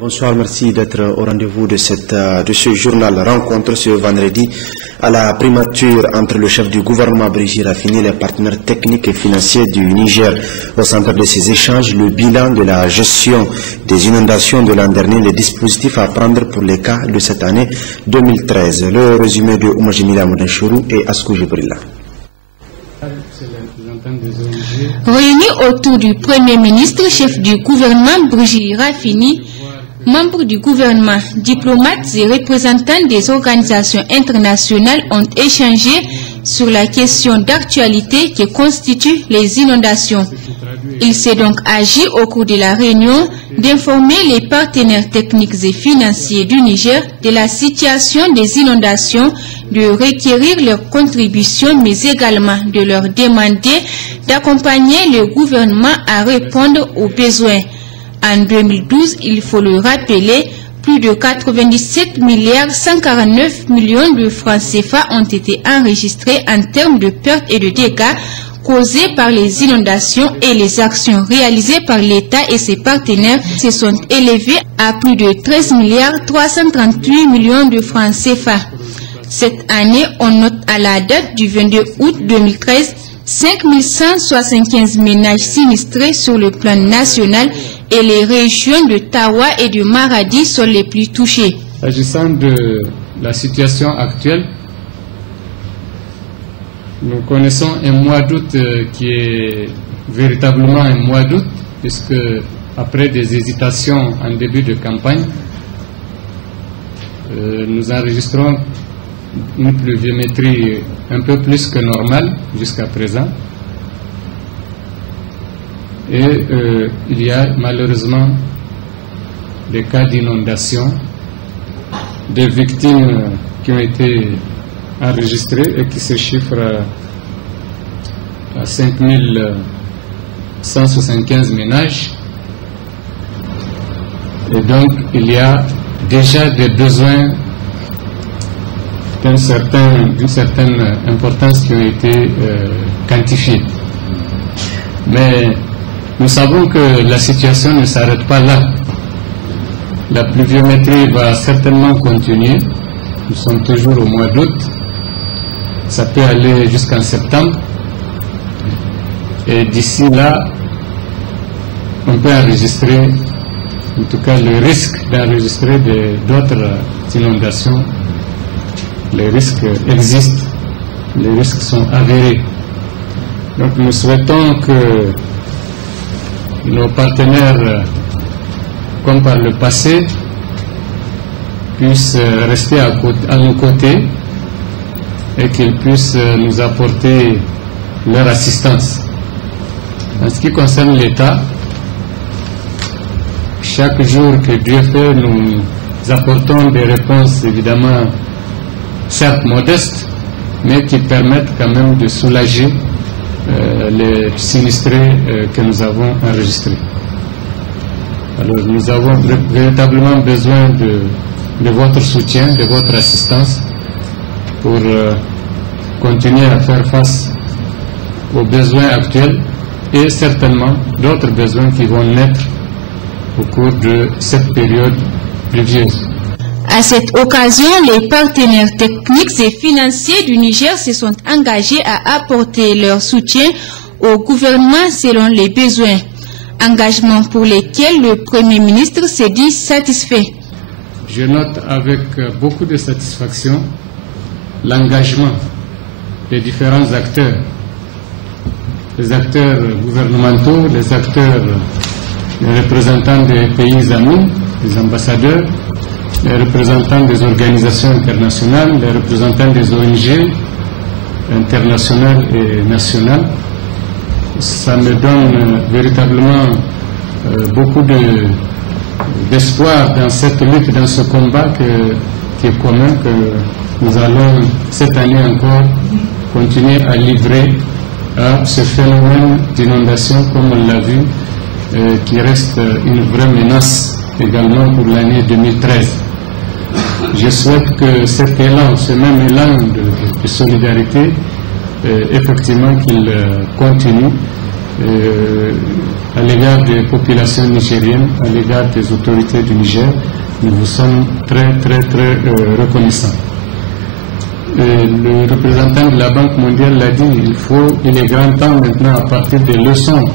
Bonsoir, merci d'être au rendez-vous de ce journal rencontre ce vendredi à la primature entre le chef du gouvernement Brigitte Raffini et les partenaires techniques et financiers du Niger. Au centre de ces échanges, le bilan de la gestion des inondations de l'an dernier, les dispositifs à prendre pour les cas de cette année 2013. Le résumé de Oumajimila Moudenchourou et Askou Jibrilla. Réunis autour du Premier ministre, chef du gouvernement Brigitte Raffini, membres du gouvernement, diplomates et représentants des organisations internationales ont échangé sur la question d'actualité qui constitue les inondations. Il s'est donc agi au cours de la réunion d'informer les partenaires techniques et financiers du Niger de la situation des inondations, de requérir leur contribution, mais également de leur demander d'accompagner le gouvernement à répondre aux besoins. En 2012, il faut le rappeler, plus de 97 milliards 149 millions de francs CFA ont été enregistrés en termes de pertes et de dégâts causés par les inondations, et les actions réalisées par l'État et ses partenaires se sont élevées à plus de 13 milliards 338 millions de francs CFA. Cette année, on note à la date du 22 août 2013 5175 ménages sinistrés sur le plan national, et les régions de Tawa et de Maradi sont les plus touchées. S'agissant de la situation actuelle, nous connaissons un mois d'août qui est véritablement un mois d'août, puisque après des hésitations en début de campagne, nous enregistrons une pluviométrie un peu plus que normale jusqu'à présent. Et il y a malheureusement des cas d'inondation, des victimes qui ont été enregistrées et qui se chiffrent à 5175 ménages. Et donc il y a déjà des besoins d'une certaine importance qui ont été quantifiés. Mais nous savons que la situation ne s'arrête pas là. La pluviométrie va certainement continuer. Nous sommes toujours au mois d'août. Ça peut aller jusqu'en septembre. Et d'ici là, on peut enregistrer, en tout cas le risque d'enregistrer d'autres inondations. Les risques existent, les risques sont avérés. Donc nous souhaitons que nos partenaires, comme par le passé, puissent rester à nos côtés et qu'ils puissent nous apporter leur assistance. En ce qui concerne l'État, chaque jour que Dieu fait, nous apportons des réponses évidemment certes modestes, mais qui permettent quand même de soulager les sinistrés que nous avons enregistrés. Alors nous avons véritablement besoin de votre soutien, de votre assistance pour continuer à faire face aux besoins actuels et certainement d'autres besoins qui vont naître au cours de cette période pluvieuse. À cette occasion, les partenaires techniques et financiers du Niger se sont engagés à apporter leur soutien au gouvernement selon les besoins. Engagement pour lesquels le Premier ministre s'est dit satisfait. Je note avec beaucoup de satisfaction l'engagement des différents acteurs, les acteurs gouvernementaux, les acteurs, les représentants des pays amis, les ambassadeurs, les représentants des organisations internationales, les représentants des ONG internationales et nationales. Ça me donne véritablement beaucoup d'espoir dans cette lutte, dans ce combat qui est commun, que nous allons cette année encore continuer à livrer à ce phénomène d'inondation, comme on l'a vu, qui reste une vraie menace également pour l'année 2013. Je souhaite que cet élan, ce même élan de solidarité, effectivement qu'il continue à l'égard des populations nigériennes, à l'égard des autorités du Niger. Nous vous sommes très reconnaissants. Le représentant de la Banque mondiale l'a dit, il est grand temps maintenant, à partir des leçons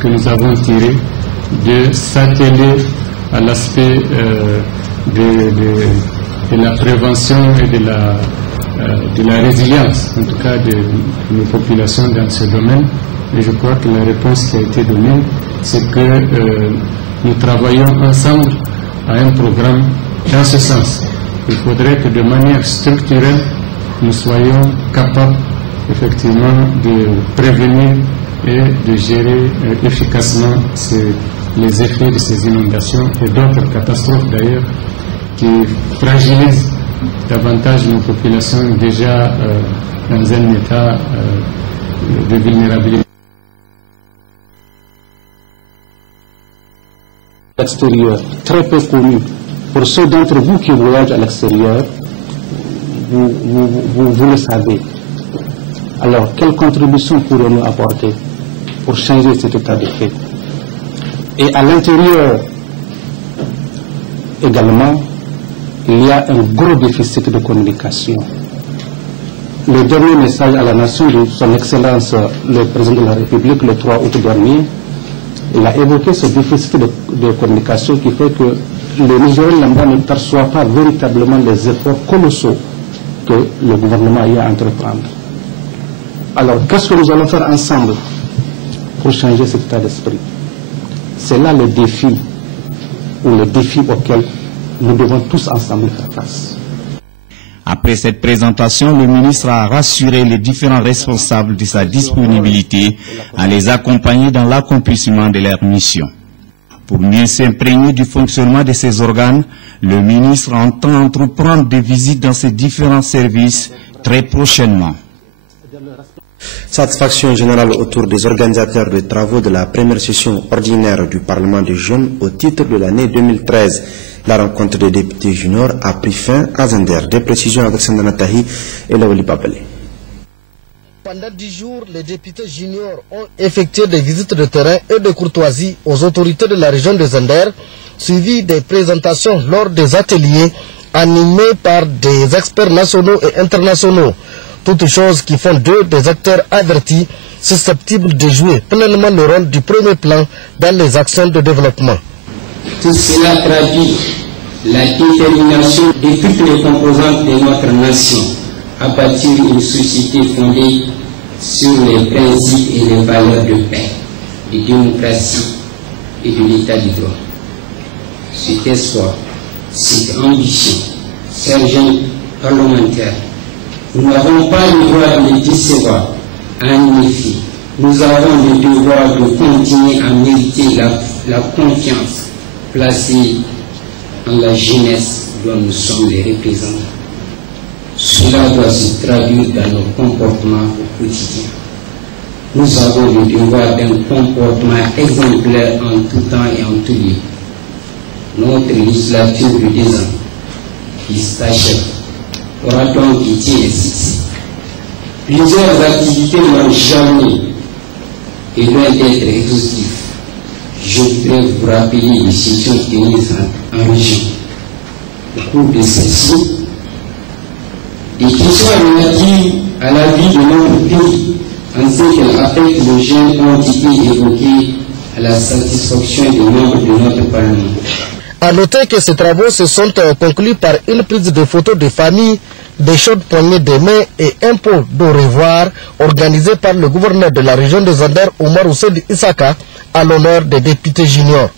que nous avons tirées, de s'atteler à l'aspect de la prévention et de la résilience, en tout cas de nos populations dans ce domaine. Et je crois que la réponse qui a été donnée, c'est que nous travaillons ensemble à un programme dans ce sens. Il faudrait que de manière structurelle, nous soyons capables effectivement de prévenir et de gérer efficacement les effets de ces inondations et d'autres catastrophes d'ailleurs qui fragilisent davantage nos populations déjà dans un état de vulnérabilité. L'extérieur, très peu connu. Pour ceux d'entre vous qui voyagent à l'extérieur, vous le savez. Alors, quelle contribution pourrons-nous apporter pour changer cet état de fait? Et à l'intérieur également, il y a un gros déficit de communication. Le dernier message à la nation de son Excellence, le Président de la République, le 3 août dernier, il a évoqué ce déficit de communication qui fait que le Nigérien lambda ne perçoit pas véritablement les efforts colossaux que le gouvernement a eu à entreprendre. Alors, qu'est-ce que nous allons faire ensemble pour changer cet état d'esprit? C'est là le défi, ou le défi auquel nous devons tous ensemble faire face. Après cette présentation, le ministre a rassuré les différents responsables de sa disponibilité à les accompagner dans l'accomplissement de leur mission. Pour mieux s'imprégner du fonctionnement de ces organes, le ministre entend entreprendre des visites dans ces différents services très prochainement. Satisfaction générale autour des organisateurs de travaux de la première session ordinaire du Parlement des jeunes au titre de l'année 2013. La rencontre des députés juniors a pris fin à Zender. Des précisions avec Sandana Tahi et Laouli Babale. Pendant 10 jours, les députés juniors ont effectué des visites de terrain et de courtoisie aux autorités de la région de Zender, suivies des présentations lors des ateliers animés par des experts nationaux et internationaux. Toutes choses qui font d'eux des acteurs avertis, susceptibles de jouer pleinement le rôle du premier plan dans les actions de développement. Tout cela traduit la détermination de toutes les composantes de notre nation à bâtir une société fondée sur les principes et les valeurs de paix, de démocratie et de l'état de droit. Cet espoir, cette ambition, sergent parlementaire, nous n'avons pas le droit de les décevoir. En effet, nous avons le devoir de continuer à mériter la confiance placée en la jeunesse dont nous sommes les représentants. Cela doit se traduire dans nos comportements au quotidien. Nous avons le devoir d'un comportement exemplaire en tout temps et en tout lieu. Notre législature de 2 ans, qui s'achève, aura donc été un succès. Plusieurs activités n'ont jamais et loin d'être exhaustifs. Je voudrais vous rappeler les sessions tenues en région. Au cours de celle-ci, des questions relatives à la vie de notre pays, en ce qu'elle affecte les jeunes, ont été évoquées à la satisfaction des membres de notre Parlement. À noter que ces travaux se sont conclus par une prise de photos de famille, des chaudes poignées de main et un pot d'au revoir organisé par le gouverneur de la région de Zander, Omar Ousseid Issaka, à l'honneur des députés juniors.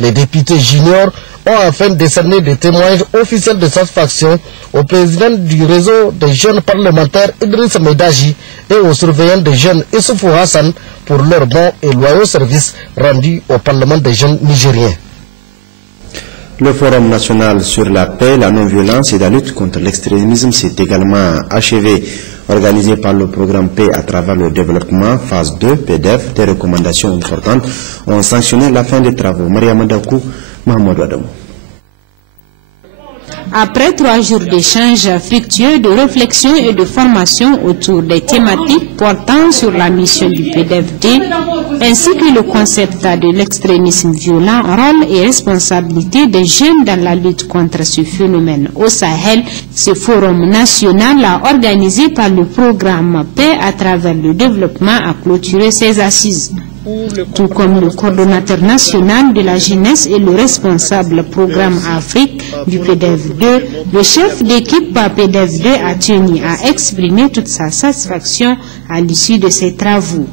Les députés juniors ont enfin décerné des témoignages officiels de satisfaction au président du réseau des jeunes parlementaires Idriss Medaji et au surveillant des jeunes Issoufou Hassan pour leur bons et loyaux services rendus au Parlement des jeunes nigériens. Le Forum national sur la paix, la non-violence et la lutte contre l'extrémisme s'est également achevé. Organisé par le programme Paix à travers le développement, phase 2, PDF, des recommandations importantes ont sanctionné la fin des travaux. Maria Madakou, Mahamadou Adamou. Après 3 jours d'échanges fructueux, de réflexion et de formation autour des thématiques portant sur la mission du PDF-D, ainsi que le concept de l'extrémisme violent, rôle et responsabilité des jeunes dans la lutte contre ce phénomène au Sahel, ce forum national organisé par le programme Paix à travers le développement a clôturé ses assises. Tout comme le coordonnateur national de la jeunesse et le responsable programme Afrique du PDF-2, le chef d'équipe PDF-2 a tenu à exprimer toute sa satisfaction à l'issue de ses travaux.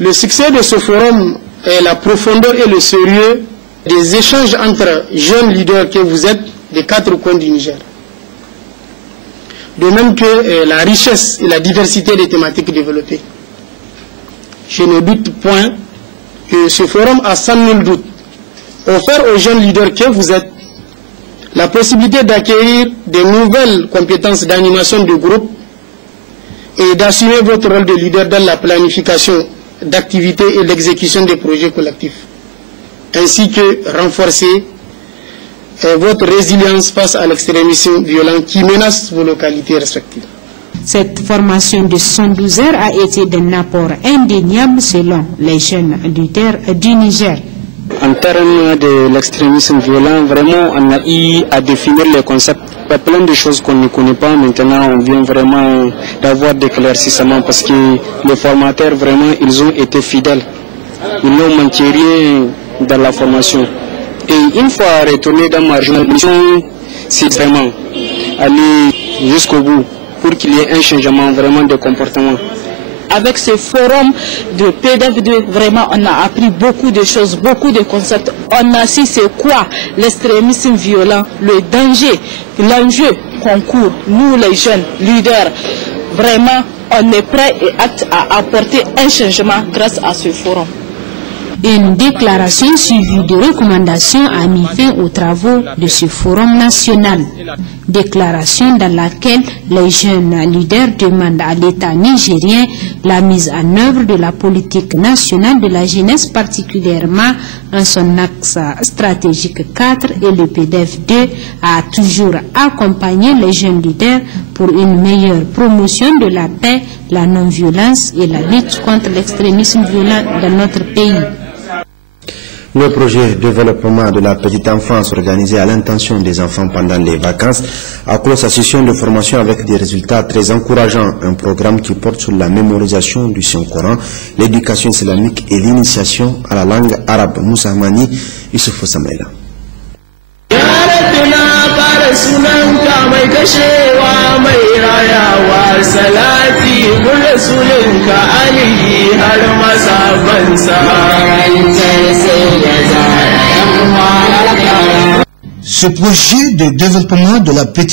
Le succès de ce forum est la profondeur et le sérieux des échanges entre jeunes leaders que vous êtes des 4 coins du Niger. De même que la richesse et la diversité des thématiques développées. Je ne doute point que ce forum a sans nul doute offert aux jeunes leaders que vous êtes la possibilité d'acquérir de nouvelles compétences d'animation de groupe et d'assumer votre rôle de leader dans la planification d'activités et l'exécution des projets collectifs, ainsi que renforcer votre résilience face à l'extrémisme violent qui menace vos localités respectives. Cette formation de 112 heures a été d'un apport indéniable selon les jeunes leaders du Niger. En termes de l'extrémisme violent, vraiment, on a eu à définir les concepts. Il y a plein de choses qu'on ne connaît pas. Maintenant, on vient vraiment d'avoir des éclaircissements parce que les formateurs, vraiment, ils ont été fidèles. Ils n'ont manqué rien dans la formation. Et une fois retourné dans ma mission, c'est vraiment aller jusqu'au bout pour qu'il y ait un changement vraiment de comportement. Avec ce forum de PDF2, vraiment, on a appris beaucoup de choses, beaucoup de concepts. On a su c'est quoi l'extrémisme violent, le danger, l'enjeu qu'on court, nous les jeunes leaders. Vraiment, on est prêt et apte à apporter un changement grâce à ce forum. Une déclaration suivie de recommandations a mis fin aux travaux de ce forum national. Déclaration dans laquelle les jeunes leaders demandent à l'État nigérien la mise en œuvre de la politique nationale de la jeunesse, particulièrement en son axe stratégique 4, et le PDF2 a toujours accompagné les jeunes leaders pour une meilleure promotion de la paix, la non-violence et la lutte contre l'extrémisme violent dans notre pays. Le projet de développement de la petite enfance organisé à l'intention des enfants pendant les vacances a clos sa session de formation avec des résultats très encourageants. Un programme qui porte sur la mémorisation du Saint-Coran, l'éducation islamique et l'initiation à la langue arabe. Moussa Hamani, Youssouf Samela. Ce projet de développement de la petite